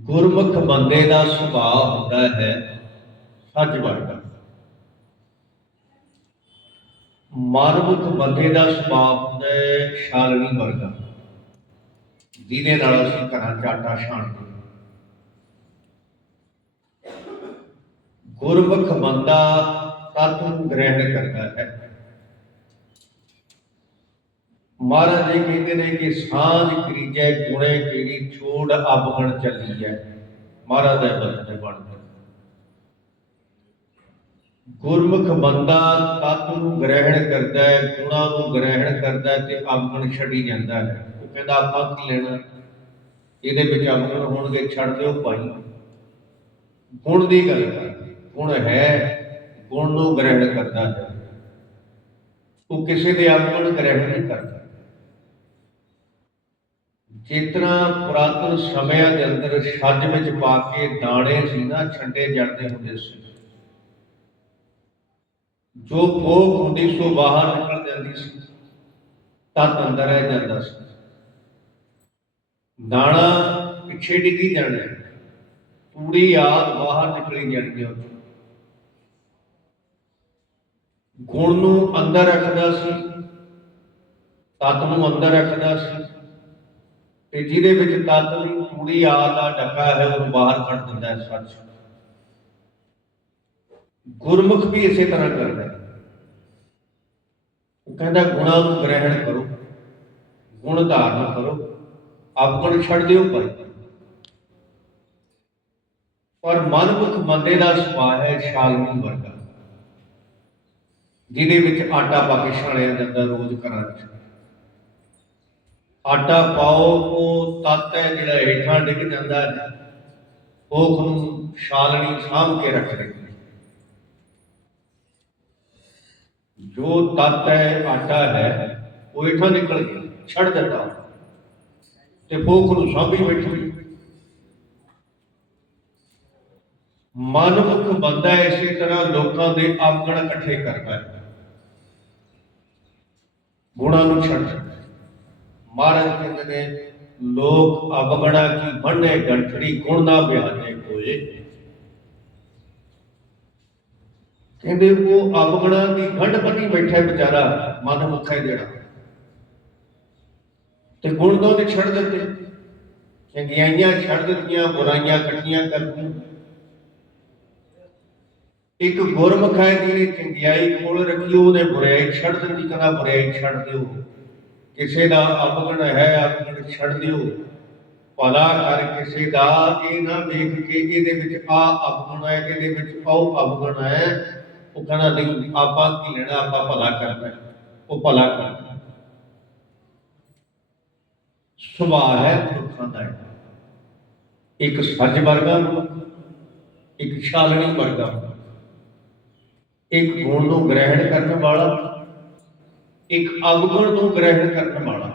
ਗੁਰਮੁਖ ਬੰਦੇ ਦਾ ਸੁਭਾਅ ਹੁੰਦਾ ਹੈ ਸੱਜ ਵਰਗਾ। ਮਾਨਵੁਖ ਬੰਦੇ ਦਾ ਸੁਭਾਅ ਹੁੰਦਾ ਹੈ ਸ਼ਾਲਨੀ ਵਰਗਾ। ਜਿਹਦੇ ਨਾਲ ਅਸੀਂ ਘਰਾਂ ਚ ਆਟਾ ਛਾਣਦੇ ਗੁਰਮੁਖ ਬੰਦਾ ਤਤ ਗ੍ਰਹਿਣ ਕਰਦਾ ਹੈ। ਮਹਾਰਾਜ ਜੀ ਕਹਿੰਦੇ ਨੇ ਕਿ ਸਾਂਝ ਕਰੀਜੈ, ਗੁਣੇ ਕਿਹੜੀ ਛੋੜ ਅਬਗਣ ਚੱਲੀ ਹੈ ਮਹਾਰਾਜ ਦਾ ਬਚਨ ਬਣਦਾ ਗੁਰਮੁਖ ਬੰਦਾ ਤਤ ਨੂੰ ਗ੍ਰਹਿਣ ਕਰਦਾ ਹੈ, ਗੁਣਾਂ ਨੂੰ ਗ੍ਰਹਿਣ ਕਰਦਾ ਹੈ ਤੇ ਅਬਗਣ ਛੱਡੀ ਜਾਂਦਾ ਹੈ। ਉਹ ਕਹਿੰਦਾ, ਆਪਾਂ ਕੀ ਲੈਣਾ? ਇਹਦੇ ਵਿੱਚ ਅਬਗਣ ਹੋਣਗੇ, ਛੱਡ ਦਿਓ ਭਾਈ। ਗੁਣ ਦੀ ਗੱਲ ਕਰ ਗੁਣ ਹੈ, ਗੁਣ ਨੂੰ ਗ੍ਰਹਿਣ ਕਰਦਾ ਹੈ। ਉਹ ਕਿਸੇ ਦੇ ਅਬਗਣ ਗ੍ਰਹਿਣ ਨਹੀਂ ਕਰਦਾ। ਚੇਤਨਾ ਪੁਰਾਤਨ ਸਮਿਆਂ ਦੇ ਅੰਦਰ ਛੱਜ ਵਿੱਚ ਪਾ ਕੇ ਦਾਣੇ ਸੀ ਨਾ ਛੰਡੇ ਜੜਦੇ ਹੁੰਦੇ ਸੀ। ਜੋ ਭੋਗ ਹੁੰਦੀ ਸੋ ਬਾਹਰ ਨਿਕਲ ਜਾਂਦੀ ਸੀ ਤਤ ਅੰਦਰ ਰਹਿ ਜਾਂਦਾ ਸੀ। ਦਾਣਾ ਪਿੱਛੇ ਡਿੱਗੀ ਜਾਣਾ, ਤੂੜੀ ਯਾਦ ਬਾਹਰ ਨਿਕਲੀ ਜਾਣੀ ਉਹ ਗੁਣ ਨੂੰ ਅੰਦਰ ਰੱਖਦਾ ਸੀ ਤਤ ਨੂੰ ਅੰਦਰ ਰੱਖਦਾ ਸੀ। ਤੇ ਜਿਹਦੇ ਵਿੱਚ ਤਤ ਦੀ ਤੂੜੀ ਆਦ ਦਾ ਡੱਕਾ ਹੈ ਉਹ ਬਾਹਰ ਕੱਢ ਦਿੰਦਾ ਹੈ ਸੱਚ। ਗੁਰਮੁਖ ਵੀ ਇਸੇ ਤਰ੍ਹਾਂ ਕਰਦਾ ਹੈ। ਉਹ ਕਹਿੰਦਾ, ਗੁਣਾਂ ਨੂੰ ਗ੍ਰਹਿਣ ਕਰੋ, ਗੁਣ ਧਾਰਨ ਕਰੋ, ਆਪਗਣ ਛੱਡ ਦਿਓ ਭਾਈ। ਪਰ ਮਨਮੁਖ ਬੰਦੇ ਦਾ ਸੁਭਾਅ ਹੈ ਸ਼ਾਲਮੀ ਵਰਗਾ, ਜਿਹਦੇ ਵਿੱਚ ਆਟਾ ਪਾ ਕੇ ਛਾਣਿਆ ਜਾਂਦਾ ਰੋਜ਼ ਘਰਾਂ 'ਚ ਆਟਾ ਪਾਓ, ਉਹ ਤੱਤ ਹੈ ਜਿਹੜਾ ਹੇਠਾਂ ਡਿੱਗ ਜਾਂਦਾ ਹੈ। ਉਹ ਨੂੰ ਛਾਲਣੀ ਸਾਂਭ ਕੇ ਰੱਖ ਰਹੀ ਜੋ ਤੱਤ ਹੈ, ਆਟਾ ਹੈ, ਉਹ ਹੇਠਾਂ ਨਿਕਲ ਗਿਆ, ਛੱਡ ਦਿੱਤਾ ਤੇ ਭੋਖ ਨੂੰ ਸਾਂਭੀ ਬੈਠੀ ਮਨਮੁਖ ਬੰਦਾ ਇਸੇ ਤਰ੍ਹਾਂ ਲੋਕਾਂ ਦੇ ਆਵਗਣ ਇਕੱਠੇ ਕਰਦਾ ਹੈ। ਗੁਣਾਂ ਨੂੰ ਛੱਡ ਦਿੰਦਾ ਮਹਾਰਾਜ ਕਹਿੰਦੇ ਨੇ, ਲੋਕ ਅਵਗਣਾ ਕੀ ਬੰਨੇ ਗੰਠੜੀ ਗੁਣ ਨਾ ਬਿਆਨੇ ਕੋਏ। ਕਹਿੰਦੇ ਉਹ ਅਵਗਣਾ ਦੀ ਗੰਢ ਬੰਨੀ ਬੈਠਾ ਵਿਚਾਰਾ, ਮਨ ਮੁਖਾ ਜਿਹੜਾ ਤੇ ਗੁਣ ਤੋਂ ਨੇ ਛੱਡ ਦਿੱਤੇ। ਚੰਗਿਆਈਆਂ ਛੱਡ ਦਿੱਤੀਆਂ, ਬੁਰਾਈਆਂ ਇਕੱਠੀਆਂ ਕਰ ਦਿੱਤੀਆਂ ਇੱਕ ਗੁਰਮੁਖ ਹੈ ਜਿਹਨੇ ਚੰਗਿਆਈ ਕੋਲ ਰੱਖੀ, ਉਹਨੇ ਬੁਰਾਈ ਛੱਡ ਦਿੱਤੀ, ਕਹਿੰਦਾ ਬੁਰਾਈ ਛੱਡ ਦਿਓ। ਕਿਸੇ ਦਾ ਅਵਗਣ ਹੈ ਅਵਗਣ ਛੱਡ ਦਿਓ। ਭਲਾ ਕਰ ਕਿਸੇ ਦਾ ਇਹ ਨਾ ਵੇਖ ਕੇ ਇਹਦੇ ਵਿੱਚ ਆ ਅਵਗਣ ਹੈ ਇਹਦੇ ਵਿੱਚ ਉਹ ਅਵਗਣ ਹੈ। ਉਹ ਕਹਿੰਦਾ ਨਹੀਂ ਆਪਾਂ ਕੀ ਲੈਣਾ ਆਪਾਂ ਭਲਾ ਕਰਨਾ ਉਹ ਭਲਾ ਕਰਦਾ ਸੁਭਾਅ ਹੈ ਦੁੱਖਾਂ ਦਾ ਇੱਕ ਸੱਜ ਵਰਗਾ ਮਨੁੱਖ ਇੱਕ ਛਾਲਣੀ ਵਰਗਾ ਮਨੁੱਖ, ਇੱਕ ਗੁਣ ਨੂੰ ਗ੍ਰਹਿਣ ਕਰਨ ਵਾਲਾ ਇੱਕ ਅਵਗੁਣ ਨੂੰ ਗ੍ਰਹਿਣ ਕਰਨ ਵਾਲਾ।